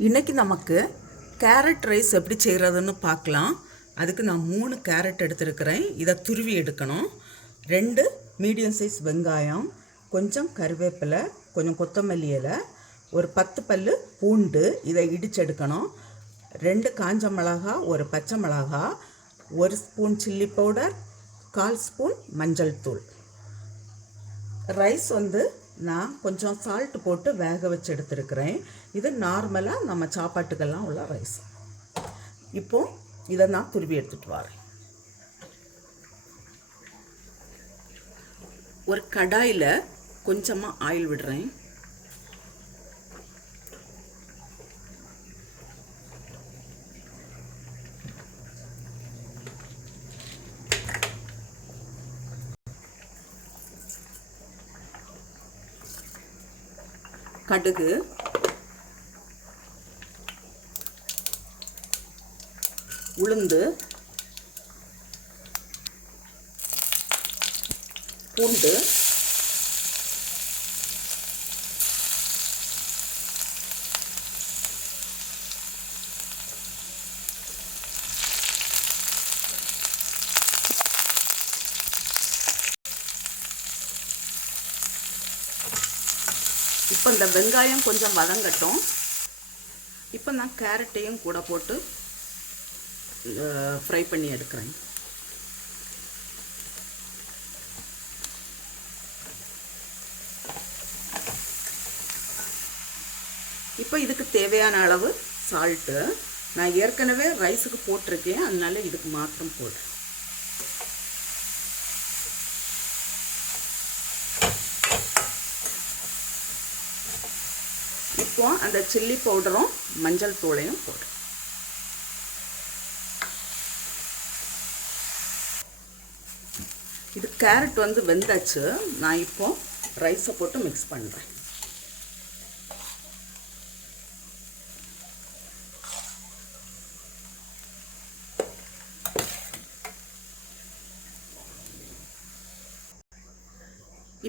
இன்றைக்கி நமக்கு carrot rice எப்படி செய்கிறதுன்னு பார்க்கலாம். அதுக்கு நான் 3 கேரட் எடுத்துருக்கிறேன். இதை துருவி எடுக்கணும். 2 மீடியம் சைஸ் வெங்காயம், கொஞ்சம் கருவேப்பிலை, கொஞ்சம் கொத்தமல்லி இலை, ஒரு 10 பல்லு பூண்டு, இதை இடிச்செடுக்கணும். 2 காஞ்ச மிளகா, ஒரு பச்சை மிளகா, 1 ஸ்பூன் சில்லி பவுடர், 1/4 ஸ்பூன் மஞ்சள் தூள். ரைஸ் நான் கொஞ்சம் சால்ட் போட்டு வேக வச்சு எடுத்துருக்கிறேன். இது நார்மலாக நம்ம சாப்பாட்டுக்கெல்லாம் உள்ள ரைஸ். இப்போது இதை நான் துருவி எடுத்துகிட்டு வரேன். ஒரு கடாயில் கொஞ்சமாக ஆயில் விடுறேன். கடுகு, உளுந்து, பூண்டு, இப்போ இந்த வெங்காயம் கொஞ்சம் வதங்கட்டும். இப்போ நான் கேரட்டையும் கூட போட்டு ஃப்ரை பண்ணி எடுக்கிறேன். இப்போ இதுக்கு தேவையான அளவு சால்ட்டு நான் ஏற்கனவே ரைஸுக்கு போட்டிருக்கேன், அதனால இதுக்கு மாத்திரம் போடுறேன். இப்போ அந்த சில்லி பவுடரும் மஞ்சள் தூளையும் போடுறேன். இது கேரட் வெந்தாச்சு. நான் இப்போ ரைஸை போட்டு மிக்ஸ் பண்ணுறேன்.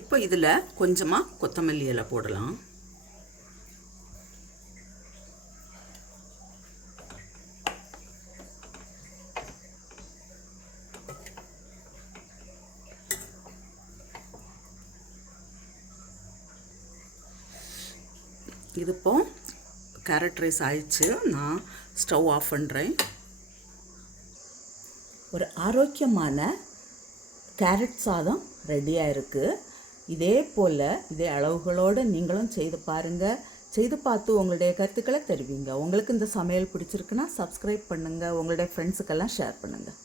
இப்போ இதில் கொஞ்சமாக கொத்தமல்லி இலை போடலாம். இது இப்போ கேரட் ரைஸ் ஆயிடுச்சு. நான் ஸ்டவ் ஆஃப் பண்ணுறேன். ஒரு ஆரோக்கியமான கேரட் சாதம் ரெடியாக இருக்குது. இதே போல் இதே அளவுகளோடு நீங்களும் செய்து பாருங்கள். செய்து பார்த்து உங்களுடைய கருத்துக்களை தெரிவிங்க. உங்களுக்கு இந்த சமையல் பிடிச்சிருக்குன்னா சப்ஸ்கிரைப் பண்ணுங்கள். உங்களுடைய ஃப்ரெண்ட்ஸுக்கெல்லாம் ஷேர் பண்ணுங்கள்.